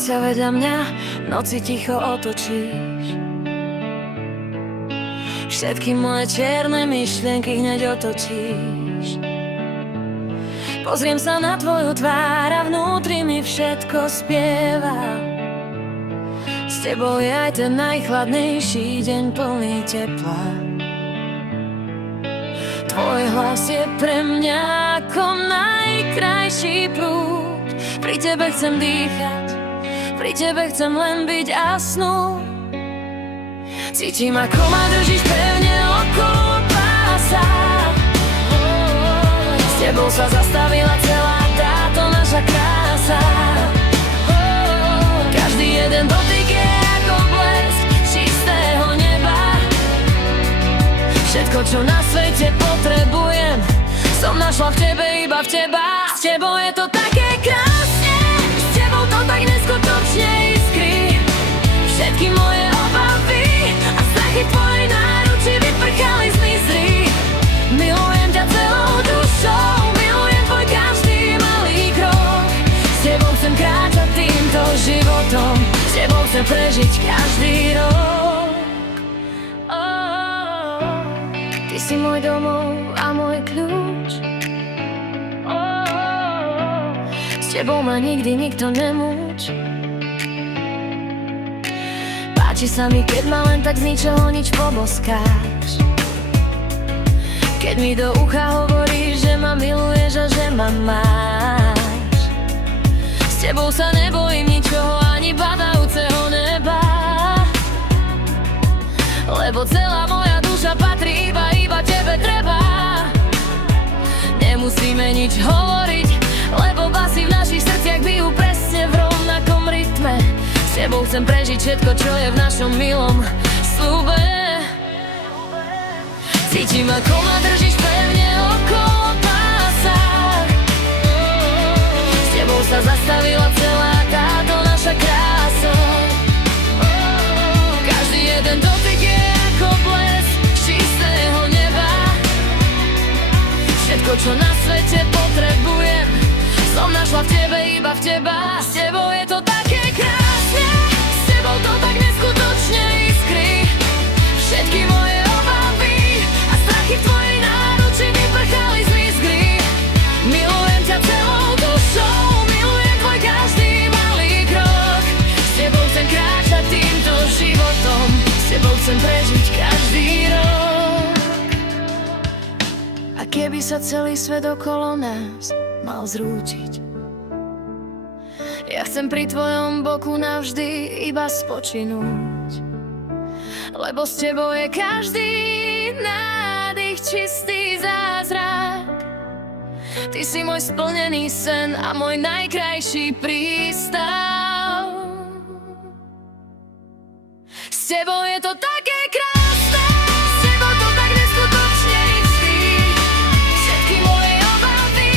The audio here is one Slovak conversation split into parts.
sa vedľa mňa noci ticho otočíš. Všetky moje čierne myšlienky hneď otočíš. Pozriem sa na tvoju tvár a vnútri mi všetko spieva. S tebou je aj ten najchladnejší deň plný tepla. Tvoj hlas je pre mňa ako najkrajší prúd. Pri tebe chcem dýchať, pri tebe chcem len byť a snúť. Cítim, ako ma držíš pevne okolo pása. S tebou sa zastavila celá táto naša krása. Každý jeden dotyk je ako blesk čistého neba. Všetko, čo na svete potrebujem, som našla v tebe, iba v teba. S tebou je to také krásne, s tebou to tak neskutočne iskrí. Všetky moje obavy a strachy v tvojej náruči vyprchali, zmizli. Milujem ťa celou dušou, milujem tvoj každý malý krok. S tebou chcem kráčať týmto životom, s tebou chcem prežiť každý rok. Ty si môj domov a môj kľúč. S tebou ma nikdy nikto nemúč. Páči sa mi, keď ma len tak z ničoho nič poboskáš. Keď mi do ucha hovoríš, že ma miluješ a že ma máš. S tebou sa nebojím ničoho, ani padajúceho neba. Lebo celá moja duša patrí iba tebe treba. Nemusíme nič hovoriť, lebo basy v našich srdciach bijú presne v rovnakom rytme. S tebou chcem prežiť všetko, čo je v našom milom sľube. Cítim, ako ma držíš pevne okolo pása. S tebou sa zastavila celá táto naša krása. Každý jeden dotyk je ako blesk čistého neba. Všetko, čo na svete potrebujem, som našla v tebe, iba v teba. S tebou je to také krásne, s tebou to tak neskutočne iskrí. Všetky moje obavy a strachy v tvojej náruči vyprchali, zmizli. Milujem ťa celou dušou, milujem tvoj každý malý krok. S tebou chcem kráčať týmto životom, s tebou chcem prežiť každý rok. A keby sa celý svet okolo nás mal zrútiť, ja chcem pri tvojom boku navždy iba spočinúť. Lebo s tebou je každý nádych čistý zázrak. Ty si môj splnený sen a môj najkrajší prístav. S tebou je to také krásne, s tebou to tak neskutočne iskrí. Všetky moje obavy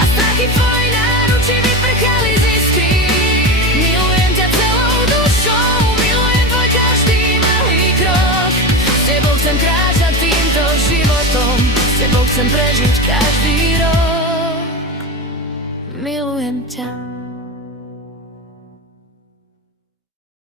a strachy v tvojej náruči vyprchali, ziskry. Milujem ťa celou dušou, milujem tvoj každý malý krok. S tebou chcem kráčať týmto životom, s tebou chcem prežiť každý rok. Milujem ťa.